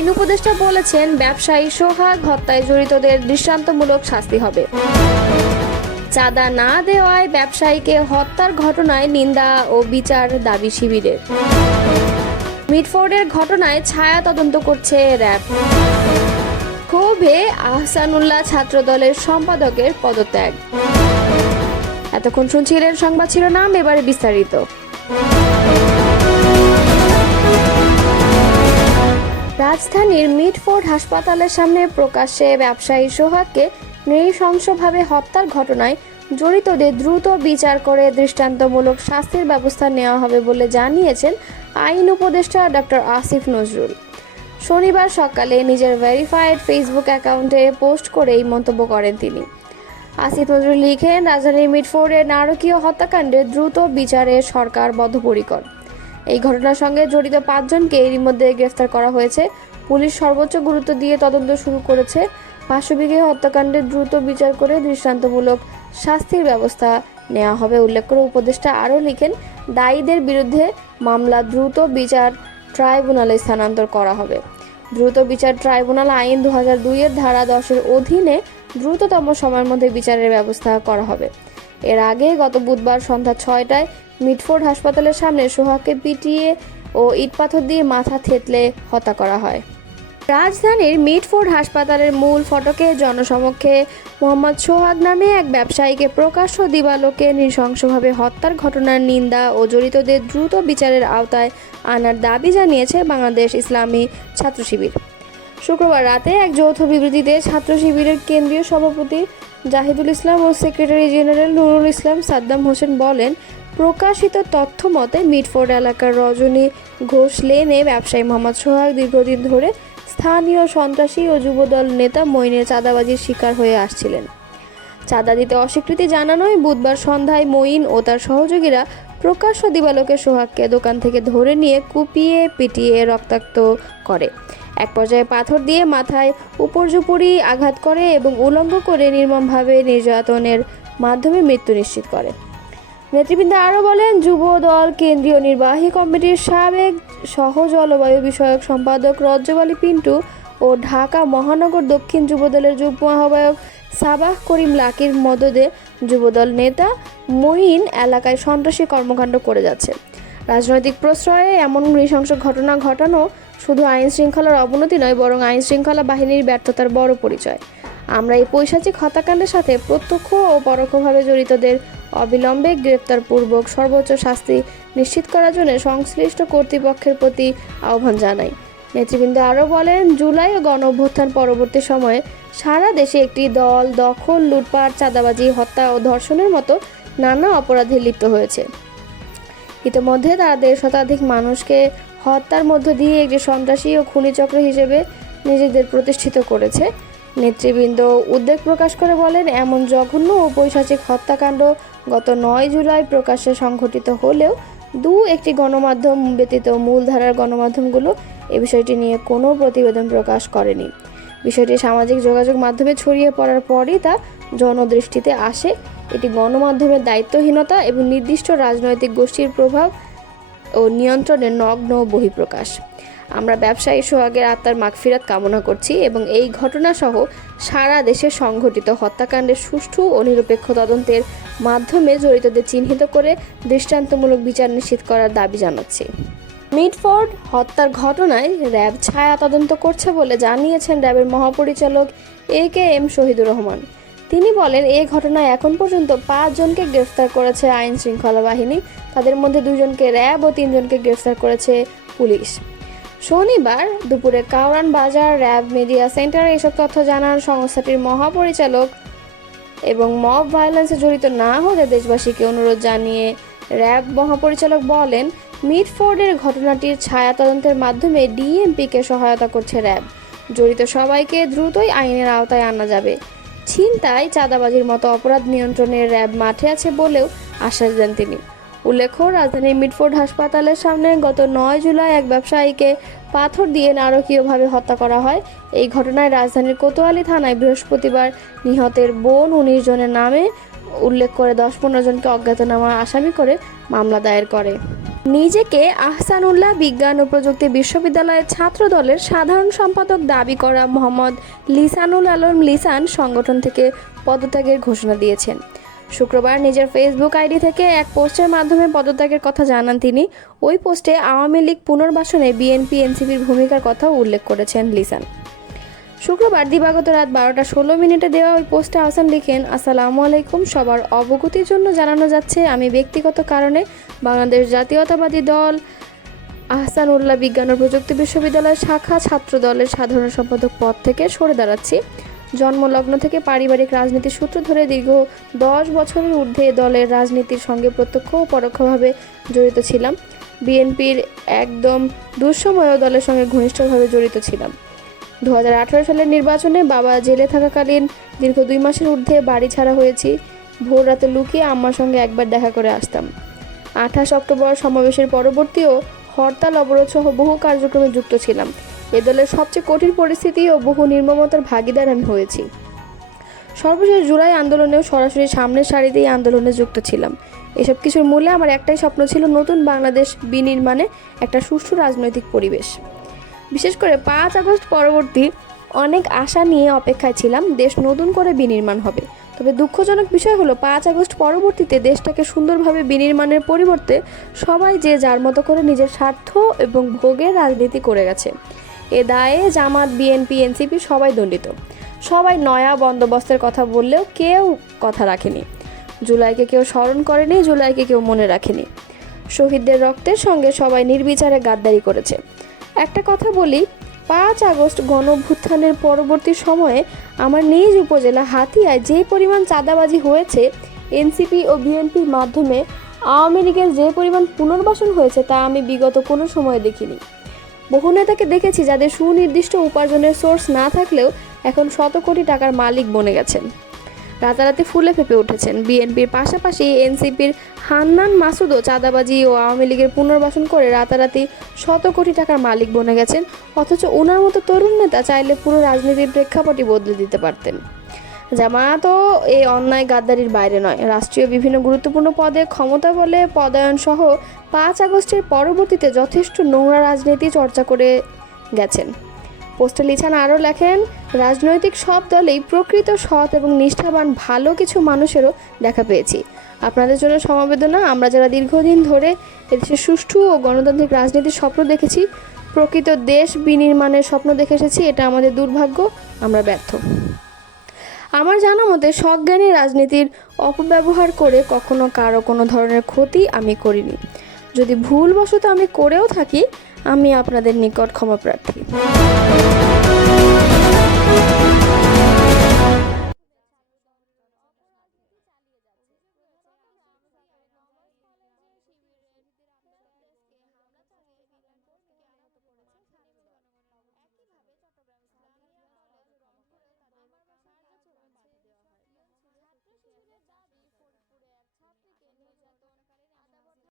আইন উপদেষ্টা বলেছেন, ব্যবসায়ী সোহাগ হত্যায় জড়িতদের দৃষ্টান্তমূলক শাস্তি হবে। চাঁদা না দেওয়ায় ব্যবসায়ীকে হত্যার ঘটনায় নিন্দা ও বিচার দাবি শিবিরের। মিটফোর্ডের ঘটনায় ছায়া তদন্ত করছে র্যাব। ক্ষোভে আহসানুল্লাহ ছাত্রদলের সম্পাদকের পদত্যাগ। এতক্ষণ শুনছিলেন সংবাদ শিরোনাম, এবারে বিস্তারিত। রাজধানীর মিটফোর্ড হাসপাতালের সামনে প্রকাশ্যে ব্যবসায়ী সোহাগকে নৃশংসভাবে হত্যার ঘটনায় জড়িতদের দ্রুত বিচার করে দৃষ্টান্তমূলক শাস্তির ব্যবস্থা নেওয়া হবে বলে জানিয়েছেন আইন উপদেষ্টা ডক্টর আসিফ নজরুল। শনিবার সকালে নিজের ভেরিফাইড ফেসবুক অ্যাকাউন্টে পোস্ট করে এই মন্তব্য করেন তিনি। আসিফ নজরুল লিখেন, রাজধানীর মিটফোর্ডের নারকীয় হত্যাকাণ্ডে দ্রুত বিচারে সরকার বদ্ধপরিকর। এই ঘটনার সঙ্গে জড়িত 5 জনকে এরই মধ্যে গ্রেফতার করা হয়েছে। পুলিশ সর্বোচ্চ গুরুত্ব দিয়ে তদন্ত শুরু করেছে। পাশবিকে হত্যাকাণ্ডে দ্রুত বিচার করে দৃষ্টান্তমূলক শাস্তির ব্যবস্থা নেওয়া হবে উল্লেখ করে উপদেষ্টা আরও লিখেন, দায়ীদের বিরুদ্ধে মামলা দ্রুত বিচার ট্রাইব্যুনালে স্থানান্তর করা হবে। দ্রুত বিচার ট্রাইব্যুনাল আইন 2002-এর ধারা 10-এর অধীনে দ্রুততম সময়ের মধ্যে বিচারের ব্যবস্থা করা হবে। এর আগে গত বুধবার সন্ধ্যা 6টায় মিটফোর্ড হাসপাতালের সামনে সোহাগকে পিটিয়ে ও ইটপাথর দিয়ে মাথা থেতলে হত্যা করা হয়। রাজধানীর মিটফোর্ড হাসপাতালের মূল ফটকে জনসমক্ষে মোহাম্মদ সোহাগ নামে এক ব্যবসায়ীকে প্রকাশ্য দিবালোকে নৃশংসভাবে হত্যার ঘটনার নিন্দা ও জড়িতদের দ্রুত বিচারের আওতায় আনার দাবি জানিয়েছে বাংলাদেশ ইসলামী ছাত্র শিবির। শুক্রবার রাতে এক যৌথ বিবৃতিতে ছাত্র শিবিরের কেন্দ্রীয় সভাপতি জাহিদুল ইসলাম ও সেক্রেটারি জেনারেল নুরুল ইসলাম সাদ্দাম হোসেন বলেন, প্রকাশিত তথ্য মতে মিটফোর্ড এলাকার রজনী ঘোষ লেনে ব্যবসায়ী মোহাম্মদ সোহাগ দীর্ঘদিন ধরে স্থানীয় সন্ত্রাসী ও যুবদল নেতা মঈনের চাঁদাবাজির শিকার হয়ে আসছিলেন। চাঁদা দিতে অস্বীকৃতি জানানোয় বুধবার সন্ধ্যায় মঈন ও তার সহযোগীরা প্রকাশ্য দিবালোকে সোহাগকে দোকান থেকে ধরে নিয়ে কুপিয়ে পিটিয়ে রক্তাক্ত করে। এক পর্যায়ে পাথর দিয়ে মাথায় উপর্যুপরি আঘাত করে এবং উলঙ্গ করে নির্মমভাবে নির্যাতনের মাধ্যমে মৃত্যু নিশ্চিত করে। নেতৃবৃন্দ আরও বলেন, যুব দল কেন্দ্রীয় নির্বাহী কমিটির সাবেক সহ জলবায়ু বিষয়ক সম্পাদক রজ্জব আলী পিন্টু ও ঢাকা মহানগর দক্ষিণ যুবদলের যুগ্ম আহ্বায়ক সাবাহ করিম লাকির মদদে যুবদল নেতা মঈন এলাকায় সন্ত্রাসী কর্মকাণ্ড করে যাচ্ছে। রাজনৈতিক প্রশ্রয়ে এমন নৃশংস ঘটনা ঘটানো শুধু আইন শৃঙ্খলার অবনতি নয়, বরং আইন শৃঙ্খলা বাহিনীর ব্যর্থতার বড় পরিচয়। আমরা এই পৈশাচিক হত্যাকাণ্ডের সাথে প্রত্যক্ষ ও পরোক্ষভাবে জড়িতদের অবিলম্বে গ্রেপ্তারপূর্বক সর্বোচ্চ শাস্তি নিশ্চিত করার জন্য সংশ্লিষ্ট কর্তৃপক্ষের প্রতি আহ্বান জানাই। নেতৃবৃন্দ আরও বলেন, জুলাই ও গণঅভ্যুত্থান পরবর্তী সময়ে সারা দেশে একটি দল দখল, লুটপাট, চাঁদাবাজি, হত্যা ও ধর্ষণের মতো নানা অপরাধে লিপ্ত হয়েছে। ইতিমধ্যে তারা 1.5 শতাধিক মানুষকে হত্যার মধ্য দিয়ে একটি সন্ত্রাসী ও খুনি চক্র হিসেবে নিজেদের প্রতিষ্ঠিত করেছে। নেতৃবৃন্দ উদ্বেগ প্রকাশ করে বলেন, এমন জঘন্য ও পৈশাচিক হত্যাকাণ্ড গত 9 জুলাই প্রকাশ্যে সংঘটিত হলেও একটি গণমাধ্যম ব্যতীত মূলধারার গণমাধ্যমগুলো এ বিষয়টি নিয়ে কোনো প্রতিবেদন প্রকাশ করেনি। বিষয়টি সামাজিক যোগাযোগ মাধ্যমে ছড়িয়ে পড়ার পরই তা জনদৃষ্টিতে আসে। এটি গণমাধ্যমের দায়িত্বহীনতা এবং নির্দিষ্ট রাজনৈতিক গোষ্ঠীর প্রভাব ও নিয়ন্ত্রণের নগ্ন বহিঃপ্রকাশ। আমরা ব্যবসায়ী সোহাগের আত্মার মাগফিরাত কামনা করছি এবং এই ঘটনাসহ সারা দেশে সংঘটিত হত্যাকাণ্ডের সুষ্ঠু ও নিরপেক্ষ তদন্তের মাধ্যমে জড়িতদের চিহ্নিত করে দৃষ্টান্তমূলক বিচার নিশ্চিত করার দাবি জানাচ্ছি। মিটফোর্ড হত্যার ঘটনায় র্যাব ছায়া তদন্ত করছে বলে জানিয়েছেন র্যাবের মহাপরিচালক AKM শহীদুর রহমান। তিনি বলেন, এই ঘটনায় এখন পর্যন্ত 5 জনকে গ্রেফতার করেছে আইন শৃঙ্খলা বাহিনী। তাদের মধ্যে 2 জনকে র্যাব ও 3 জনকে গ্রেফতার করেছে পুলিশ। শনিবার দুপুরে কাউরান বাজার র্যাব মিডিয়া সেন্টারে এসব তথ্য জানান সংস্থাটির মহাপরিচালক এবং মব ভায়োলেন্সে জড়িত না হলে দেশবাসীকে অনুরোধ জানিয়ে র্যাব মহাপরিচালক বলেন, মিটফোর্ডের ঘটনাটির ছায়া তদন্তের মাধ্যমে ডিএমপিকে সহায়তা করছে র্যাব। জড়িত সবাইকে দ্রুতই আইনের আওতায় আনা যাবে। ছিনতাই, চাঁদাবাজির মতো অপরাধ নিয়ন্ত্রণে র্যাব মাঠে আছে বলেও আশ্বাস দেন তিনি। উল্লেখ্য, রাজধানীর মিটফোর্ড হাসপাতালের সামনে গত 9 জুলাই এক ব্যবসায়ীকে পাথর দিয়ে নারকীয়ভাবে হত্যা করা হয়। এই ঘটনায় রাজধানীর কোতোয়ালি থানায় বৃহস্পতিবার নিহতের বোন 19 জনের নামে উল্লেখ করে 10-15 জনকে অজ্ঞাতনামা আসামি করে মামলা দায়ের করে। নিজেকে আহসানুল্লাহ বিজ্ঞান ও প্রযুক্তি বিশ্ববিদ্যালয়ের ছাত্র দলের সাধারণ সম্পাদক দাবি করা মোহাম্মদ লিসানুল আলম লিসান সংগঠন থেকে পদত্যাগের ঘোষণা দিয়েছেন। শুক্রবার নিজের ফেসবুক আইডি থেকে এক পোস্টের মাধ্যমে পদত্যাগের কথা জানান তিনি। ওই পোস্টে আওয়ামী লীগ পুনর্বাসনে বিএনপি এনসিপির ভূমিকার কথাও উল্লেখ করেছেন লিসান। শুক্রবার দিবাগত রাত 12:16 দেওয়া ওই পোস্টে আহসান লিখেন, আসসালামু আলাইকুম, সবার অবগতির জন্য জানানো যাচ্ছে আমি ব্যক্তিগত কারণে বাংলাদেশ জাতীয়তাবাদী দল আহসানুল্লাহ বিজ্ঞান ও প্রযুক্তি বিশ্ববিদ্যালয়ের শাখা ছাত্র দলের সাধারণ সম্পাদক পদ থেকে সরে দাঁড়াচ্ছি। জন্মলগ্ন থেকে পারিবারিক রাজনীতির সূত্র ধরে দীর্ঘ 10 বছরের ঊর্ধ্বে দলের রাজনীতির সঙ্গে প্রত্যক্ষ ও পরোক্ষভাবে জড়িত ছিলাম। বিএনপির একদম দুঃসময়েও দলের সঙ্গে ঘনিষ্ঠভাবে জড়িত ছিলাম। 2018 সালের নির্বাচনে বাবা জেলে থাকাকালীন দীর্ঘ 2 মাসের ঊর্ধ্বে বাড়ি ছাড়া হয়েছি। ভোর রাতে লুকিয়ে আম্মার সঙ্গে একবার দেখা করে আসতাম। 28 অক্টোবর সমাবেশের পরবর্তীও হরতাল অবরোধ সহ বহু কার্যক্রমে যুক্ত ছিলাম। এ দলের সবচেয়ে কঠিন পরিস্থিতি ও বহু নির্মমতার ভাগিদার আমি হয়েছি। সর্বশেষ জুলাই আন্দোলনেও সরাসরি সামনের সারিতেই আন্দোলনে যুক্ত ছিলাম। এসব কিছুর মূলে আমার একটাই স্বপ্ন ছিল, নতুন বাংলাদেশ বিনির্মাণে একটা সুষ্ঠু রাজনৈতিক পরিবেশ। বিশেষ করে 5 আগস্ট পরবর্তী অনেক আশা নিয়ে অপেক্ষায় ছিলাম, দেশ নতুন করে বিনির্মাণ হবে। তবে দুঃখজনক বিষয় হলো 5 আগস্ট পরবর্তীতে দেশটাকে সুন্দরভাবে বিনির্মাণের পরিবর্তে সবাই যে যার মতো করে নিজের স্বার্থ এবং ভোগের রাজনীতি করে গেছে। এ দায়ে জামাত, বিএনপি, এনসিপি সবাই দণ্ডিত। সবাই নয়া বন্দোবস্তের কথা বললেও কেউ কথা রাখেনি। জুলাইকে কেউ স্মরণ করেনি, জুলাইকে কেউ মনে রাখেনি। শহীদদের রক্তের সঙ্গে সবাই নির্বিচারে গাদ্দারি করেছে। একটা কথা বলি, 5 আগস্ট গণঅভ্যুত্থানের পরবর্তী সময়ে আমার নিজ উপজেলা হাতিয়ায় যে পরিমাণ চাঁদাবাজি হয়েছে, এনসিপি ও বিএনপির মাধ্যমে আওয়ামী লীগের যে পরিমাণ পুনর্বাসন হয়েছে তা আমি বিগত কোনো সময়ে দেখিনি। বহু নেতাকে দেখেছি যাদের সুনির্দিষ্ট উপার্জনের সোর্স না থাকলেও এখন শত কোটি টাকার মালিক বনে গেছেন, রাতারাতি ফুলে ফেঁপে উঠেছেন। বিএনপির পাশাপাশি এনসিপির হান্নান মাসুদও চাঁদাবাজি ও আওয়ামী লীগের পুনর্বাসন করে রাতারাতি শত কোটি টাকার মালিক বনে গেছেন। অথচ ওনার মতো তরুণ নেতা চাইলে পুরো রাজনীতির প্রেক্ষাপটই বদলে দিতে পারতেন। জামায়াতও এই অন্যায় গাদ্দারির বাইরে নয়। রাষ্ট্রীয় বিভিন্ন গুরুত্বপূর্ণ পদে ক্ষমতা বলে পদায়ন সহ 5 আগস্টের পরবর্তীতে যথেষ্ট নোংরা রাজনীতি চর্চা করে গেছেন। পোস্টে লিসান আরও লেখেন, রাজনৈতিক সব দলেই প্রকৃত সৎ এবং নিষ্ঠাবান ভালো কিছু মানুষেরও দেখা পেয়েছি। আপনাদের জন্য সমবেদনা। আমরা যারা দীর্ঘদিন ধরে এদেশে সুষ্ঠু ও গণতান্ত্রিক রাজনীতির স্বপ্ন দেখেছি, প্রকৃত দেশ বিনির্মাণের স্বপ্ন দেখে এসেছি, এটা আমাদের দুর্ভাগ্য, আমরা ব্যর্থ। আমার জানা মতে সজ্ঞানে রাজনীতির অপব্যবহার করে কখনো কারো কোনো ধরনের ক্ষতি আমি করিনি। যদি ভুলবশত আমি করেও থাকি, আমি আপনাদের নিকট ক্ষমাপ্রার্থী।